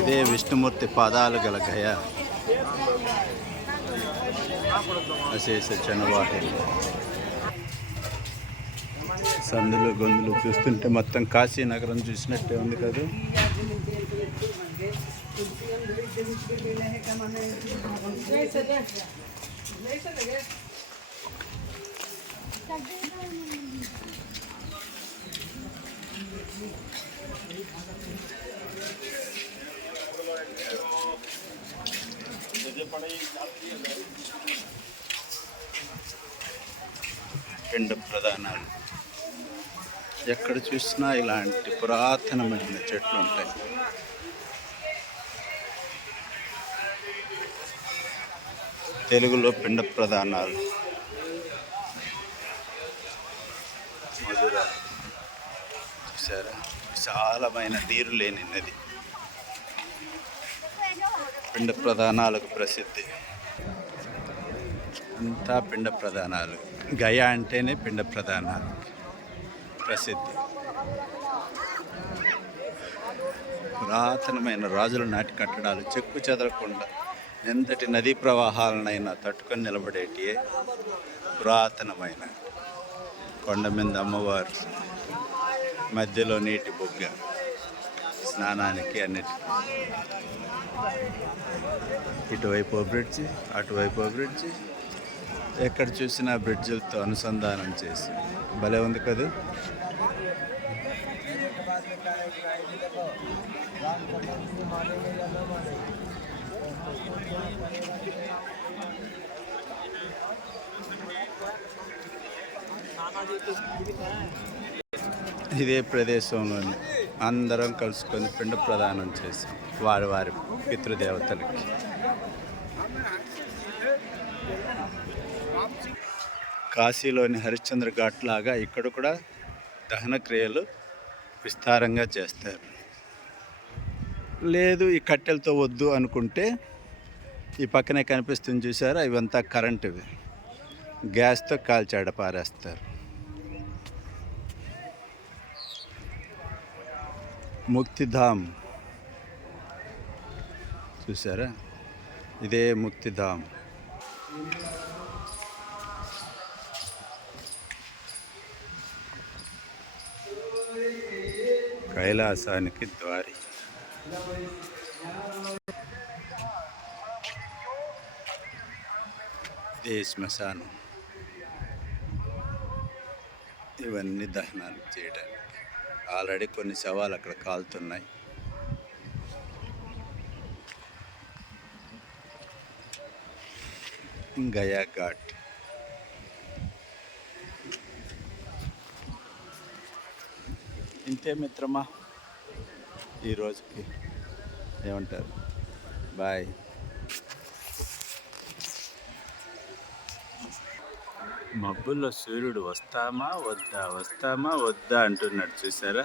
ఇదే విష్ణుమూర్తి పాదాలు గల గయ అశేష చనవాటి సందులు గొంతులు చూస్తుంటే మొత్తం కాశీనగరం చూసినట్టే ఉంది కదా. పిండ ప్రధానాలు ఎక్కడ చూసినా ఇలాంటి పురాతనమైన చెట్లు ఉంటాయి. తెలుగులో పిండ ప్రధానాలు. మధుర చూసారా, విశాలమైన నీరు లేని నది పిండ ప్రధానాలకు ప్రసిద్ధి. అంతా పిండ ప్రధానాలు. గయ అంటేనే పిండ ప్రధానాలు ప్రసిద్ధి. పురాతనమైన రాజుల నాటి కట్టడాలు చెక్కు చెదరకుండా ఎంతటి నదీ ప్రవాహాలనైనా తట్టుకొని నిలబడేటియే పురాతనమైన. కొండ మీద అమ్మవారు, మధ్యలో నీటి బొగ్గ, స్నానానికి అన్నిటికీ. ఇటువైపు బ్రిడ్జి, అటువైపు బ్రిడ్జి, ఎక్కడ చూసినా బ్రిడ్జిలతో అనుసంధానం చేసి భలే ఉంది కదా. ఇదే ప్రదేశంలోనే అందరం కలుసుకొని పిండ ప్రదానం చేసాం వారి వారి పితృదేవతలకి. కాశీలోని హరిశ్చంద్ర ఘాట్ లాగా ఇక్కడ కూడా దహన క్రియలు విస్తారంగా చేస్తారు. లేదు ఈ కట్టెలతో వద్దు అనుకుంటే ఈ పక్కనే కనిపిస్తుంది చూసారా, ఇవంతా కరెంటువి, గ్యాస్తో కాల్చాడ పారేస్తారు. ముక్తిధామ్ చూసారా, ఇదే ముక్తిధామ్. కైలాసానికి ద్వారి. ఇదే శ్మశానం. ఇవన్నీ దహనాలు చేయడానికి. ఆల్రెడీ కొన్ని శవాలు అక్కడ కాలుతున్నాయి. గయా ఘాట్. ఇంతే మిత్రమా ఈరోజుకి. ఏమంటారు? బాయ్. మబ్బుల్లో సూర్యుడు వస్తామా వద్దా అంటున్నాడు చూసారా.